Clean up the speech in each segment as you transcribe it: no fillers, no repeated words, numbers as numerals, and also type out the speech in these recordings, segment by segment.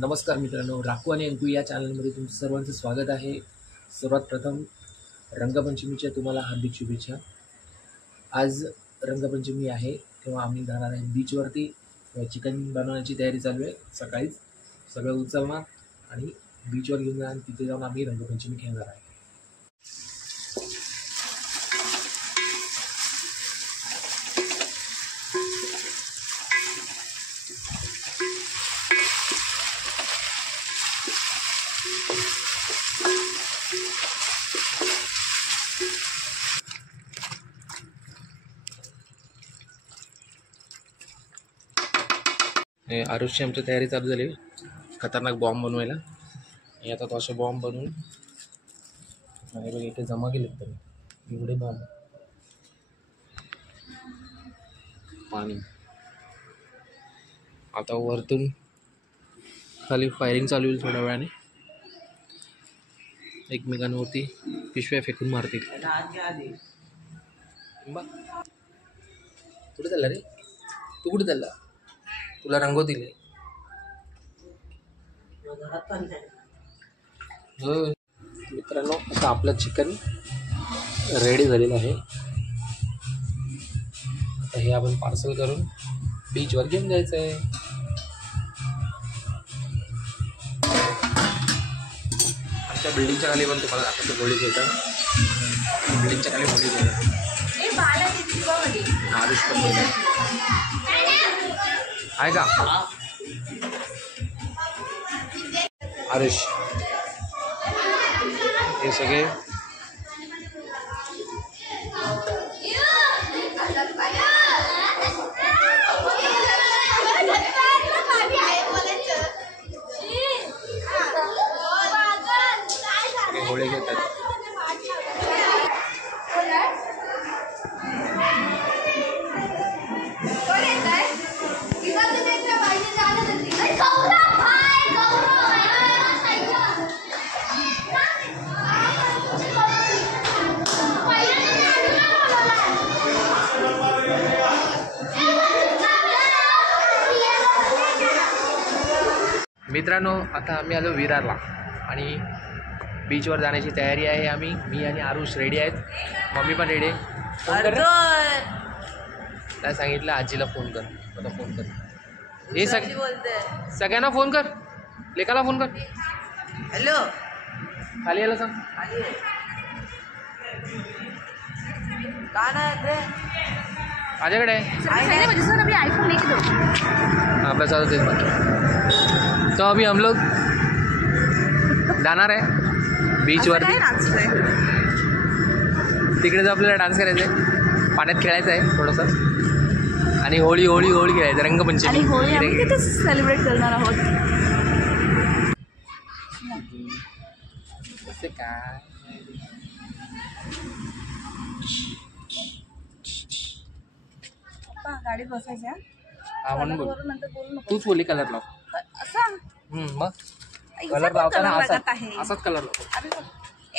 नमस्कार मित्रांनो, राखू आणि अंकू या चॅनलमध्ये तुमचं सर्वांचं स्वागत आहे। सर्वात प्रथम रंगपंचमीच्या तुम्हाला हार्दिक शुभेच्छा। आज रंगपंचमी आहे तेव्हा आम्ही जाणार आहे बीचवरती। चिकन बनवण्याची तयारी चालू आहे। सकाळीच सगळं उचलणार आणि बीचवर घेऊन जाणार, तिथे जाऊन आम्ही रंगपंचमी खेळणार आहे। आरुषची आमची तयारी चालू झाली खतरनाक बॉम्ब बनवायला। आता तो असे बॉम्ब बनवून आणि बघ इथे जमा केलेत तरी एवढे बॉम्ब। पाणी आता वरतून खाली फायरिंग चालू होईल थोड्या वेळाने। एकमेकांवरती पिशव्या फेकून मारतील। कुठे चालला रे तू? कुठे चालला? तुला रंगवतील मित्रांनो। आता आपलं चिकन रेडी झालेलं आहे। आता हे आपण पार्सल करून बीचवर घेऊन जायचं आहे। आमच्या बिल्डिंगच्या खाली पण तुम्हाला दाखवतो गोळी घेतात। बिल्डिंगच्या खाली गोळी घेतात। आरुष पण आहे का? आरुष हे सगळे गोळे घेतात। मित्रांनो आता आम्ही आलो विरारला आणि बीचवर जाण्याची तयारी आहे। मी आणि आरुष रेडी आहेत। मम्मी पण रेडी आहे। काय सांगितलं? आजीला फोन कर, मला फोन कर। हे सगळ्यांना फोन कर, लेकाला फोन कर। हॅलो खाली यायला सांग। माझ्याकडे आपला चालू तेच बाकी। तो अभी हम लोग जाणार आहे बीचवरती। तिकडे आपल्याला डान्स करायचा आहे, पाण्यात खेळायचं आहे थोडंसं आणि होळी खेळायचं, रंगपंचमी सेलिब्रेट करणार आहोत। काय गाडीत बसायच्या तूच बोली कलर लाव। मग कलर लावताना असाच कलर लावतो।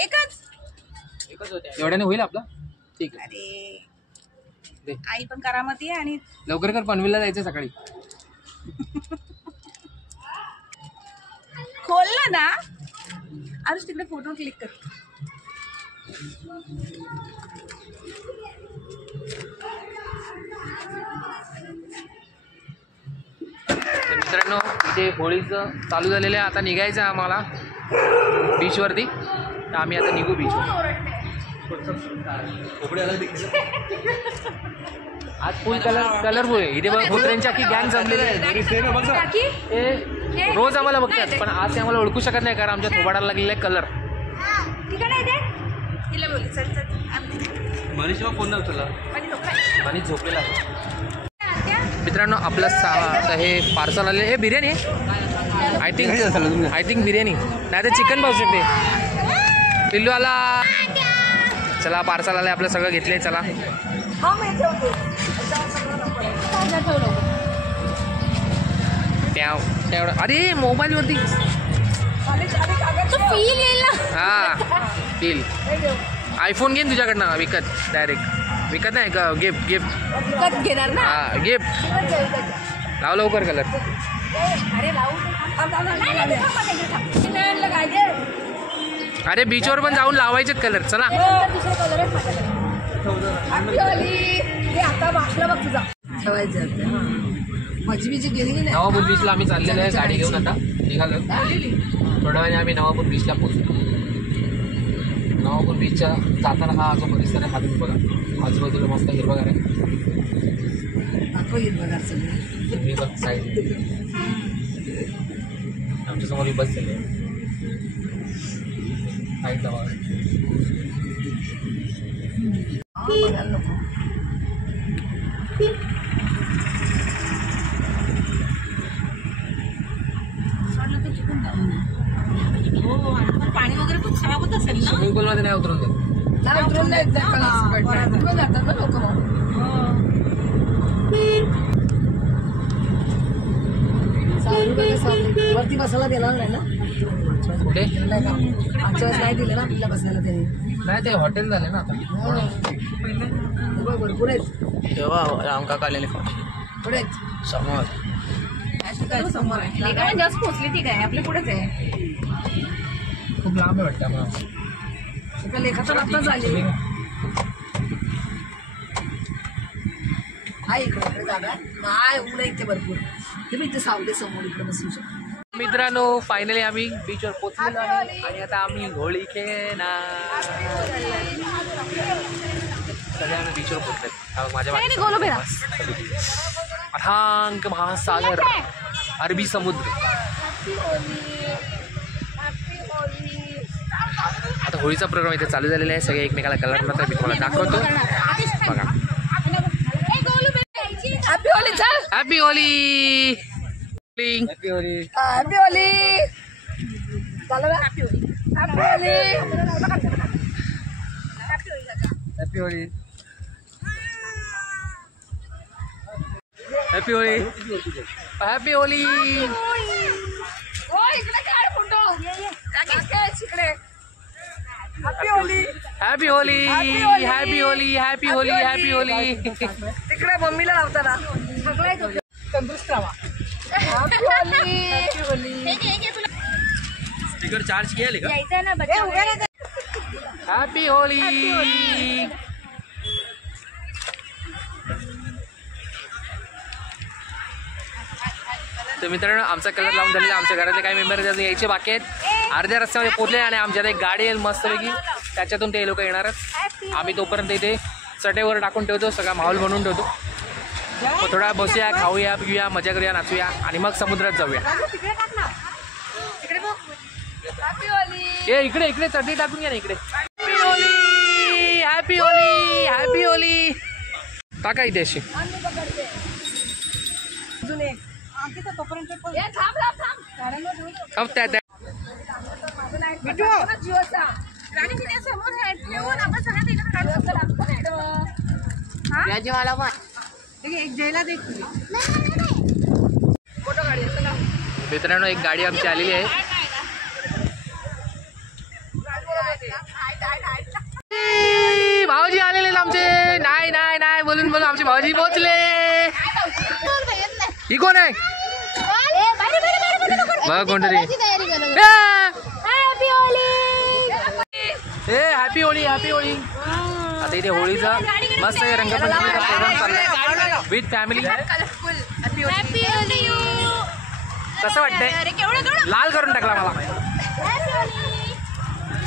एकच एवढ्याने होईल आपला? ठीक आहे। अरे आई पण करामती आहे आणि लवकर कर, पनवेलला जायचं सकाळी। खोलला ना आरुष, तिकडे फोटो क्लिक कर। मित्रांनो इथे होळीचं चालू झालेलं आहे। आता निघायचं आहे आम्हाला बीचवरती, तर आम्ही आता निघू बीचवर। आज फुल कलरफुल आहे इथे बघ। भोत्र्यांची अख्खी गँग जमलेली आहे। रोज आम्हाला बघतात पण आज ते आम्हाला ओळखू शकत नाही कारण आमच्या थोबाडाला लागलेला आहे कलर। मनीषला फोन नाही उचलला, मनीष झोपलेला आहे। मित्रांनो आपलं हे पार्सल आले, हे बिर्याणी आय थिंक बिर्याणी नाही तर चिकन पाहू शकते। पिल्लू आला, चला पार्सल आलं आपलं, सगळं घेतलंय। चला अरे मोबाईलवरती हां फील आयफोन घेईन तुझ्याकडनं विकत, डायरेक्ट विकत नाही का? गिफ्ट घेणार ना? हां गिफ्ट लाव लवकर कलर. अरे बीचवर पण जाऊन लावायचेत कलर. चला नवापूर बीचला आम्ही चाललेलो आहे गाडी घेऊन. आता निघालो थोड्या वेळाने आम्ही नवापूर बीचला पोहोचलो. नवापूर बीचच्या जाताना हा जो परिसर आहे हा तुम्ही बघा. आजूबाजूला मस्त हिरवगार आहे. तुम्ही बघ साईड आमच्या समोर ही बस चालली आहे. साईडला बघा. पाणी वगैरे खूप खराब होत असेल ना. स्विमिंग पूल मध्ये नाही उतरून देत. वरती बसायला देणार नाही ना. कुठे आमच्या वेळेस नाही दिलं ना आपल्याला बसायला त्यांनी. नाही ते हॉटेल झाले ना आता. भरपूर आहेत तेव्हा राम काका आलेले पुढे समोर. समोर आहे जास्त पोचली ती काय आपल्या पुढेच आहे. खूप लांब आहे वाटतं मला. लेखाचा आता झाली हा इकडे जागा नाही ऊन इथे भरपूर. तुम्ही इथे सावले समोर इकडे बसू शकता. मित्रांनो फायनली आम्ही बीचवर पोहोचलेलो आहे आणि आता आम्ही होळी खेळणार. सगळे आम्ही बीचवर पोहोचले. माझ्या अथांग महासागर अरबी समुद्र. आता होळीचा प्रोग्राम इथे चालू झालेला आहे. सगळे एकमेकाला कलर मारतात. मी तुम्हाला दाखवतो बघा. हॅपी होली चल. Happy Holi. Happy Holi. Happy Holi चला ना. Happy Holi. Happy Holi. Happy Holi. Happy Holi. Happy Holi. ओ इकडे काढ फोटो. इकडे happy Holi. Happy Holi. Happy Holi. Happy Holi. Happy Holi. तिकडे मम्मीला लावताना सगळे तंदुरुस्त राहा. Happy Holi. Happy Holi. Speaker charge किया लेगा. यायचं ना बच्चा. हॅपी होली. तर मित्रांनो आमचा कलर लावून झालेला. आमच्या घरातले काही मेंबर यायचे बाकी आहेत. अर्ध्या रस्त्यामध्ये पोहोचले आणि आमच्यात एक गाडी येईल मस्तपैकी. त्याच्यातून ते लोक येणारच. आम्ही तोपर्यंत इथे चटेवर टाकून ठेवतो. सगळा माहोल बनवून ठेवतो. मग थोडा बसूया, खाऊया, पिऊया, मजा करूया, नाचूया आणि मग समुद्रात जाऊया. ए इकडे इकडे चटणी टाकून घ्या ना इकडे. Happy Holi. Happy Holi. Happy Holy. टाका इथे अशी. मित्रांनो एक गाडी आमची आलेली आहे. भाऊजी आलेले आमचे. नाही नाही नाही बोलून बोलून आमचे भाऊजी पोहोचले. ही कोण आहे बघ कोणतरी. ए हॅपी होळी. हॅपी होळी. आता इथे होळीचा मस्त रंगपंचमीचा प्रोग्राम चाललाय विथ फॅमिली. कसं वाटतंय. लाल करून टाकला मला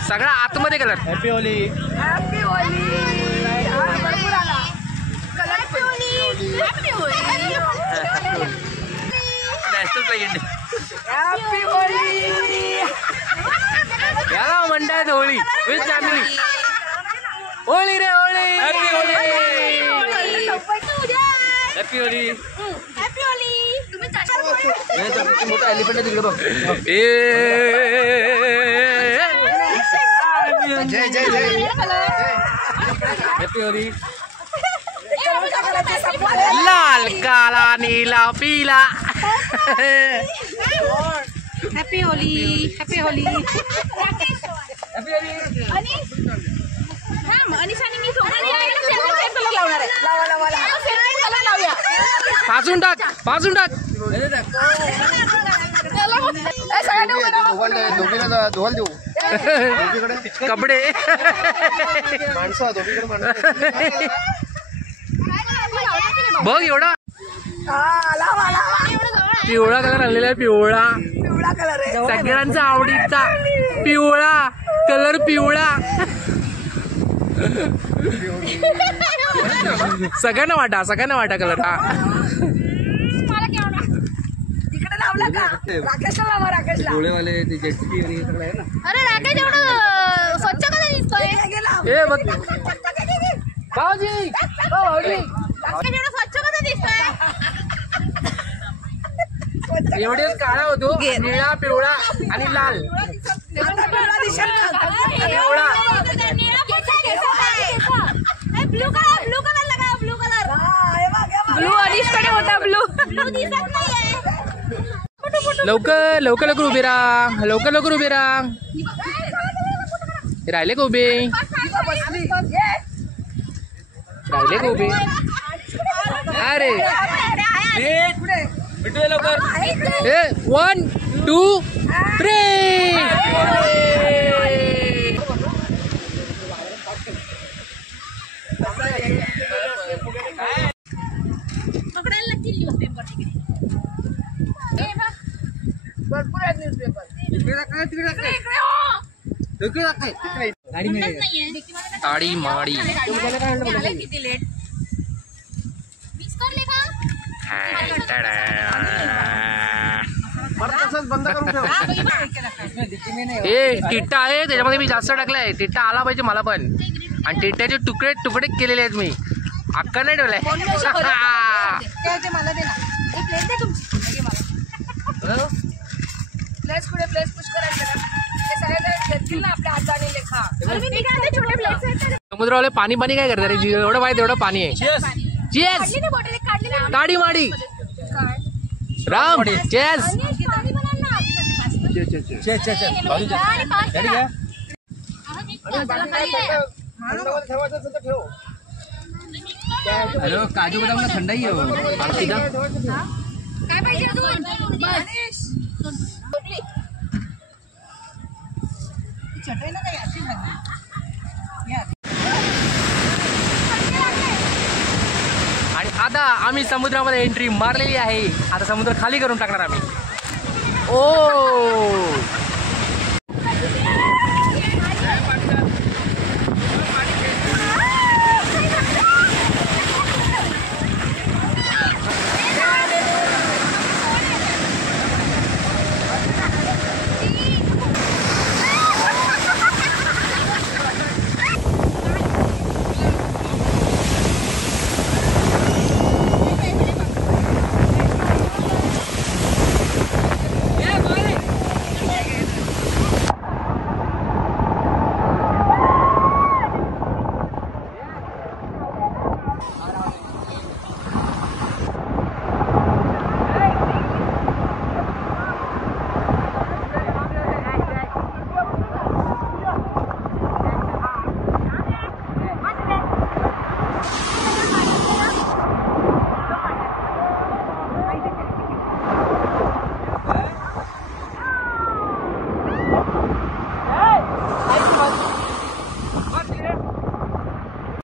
सगळा आतमध्ये colour. Happy Holi. Happy Holi. National प्लेगेंड. हॅपी होली. याला म्हणतात होळी विथ फॅमिली. होळी रे Holi. Happy Holi. Happy Holi. Happy Holi. तुम्ही मोठा एलिफंट आहे तिकडे बघ. जय जय जय. हॅपी होली. लाल काला नीला पीला. हॅपी होली. हॅपी होली. अनिशाने मी लावणार आहे. लावा लावा लावा. पाजून टाक पाजून टाक. कपडे बघ एवढा पिवळा कलर आणलेला आहे. पिवळा सगळ्यांचा आवडीचा पिवळा कलर. पिवळा सगळ्यांना वाटा कलर. हा तिकडे लावला का? राकेशला लावा, राकेशला. अरे राकेश एवढं स्वच्छ कसं दिसतोय? ए बघ भाऊजी राकेश एवढं स्वच्छ कसं दिसतोय? एवढेच काळा होतो. निळा पिवळा आणि लाल. ब्लू कलर लगा. ब्लू अनिशकडे होता. ब्लू दिसत नाहीये. लवकर लवकर लवकर उभी राहा. लवकर लवकर उभी राहा. राहिले का उभे? राहिले का उभे? अरे लवकर. 1 2 3. पकडायला लागतील न्यूजपेपर तिकडे. भरपूर आहेत न्यूजपेपर. ताडी माडी. किती लेट मिस करले का? टिट्टा आहे त्याच्यामध्ये मी जास्त टाकलाय. टिट्टा आला पाहिजे मला पण. आणि टिट्ट्याचे तुकडे तुकडे केलेले आहेत मी. अक्का नाही ठेवलाय. मला दे ना. एक प्लेट दे तुमची. प्लेस कुठे? प्लेस पुश करायचं ना. ते सगळे घेतील ना आपल्या हाताने लेखा. छोटे प्लेट्स आहेत. समुद्रावाले पाणी पाणी काय करतात रे? एवढं माहिती एवढं पाणी आहे. चेस ताडी माडी राम चेस. अरे काजू बदाम थंडाई आहे. काय पाहिजे अजून? चटई ना काही अशी लागली. आणि आता आम्ही समुद्रामध्ये एंट्री मारलेली आहे. आता समुद्र खाली करून टाकणार आम्ही. ओ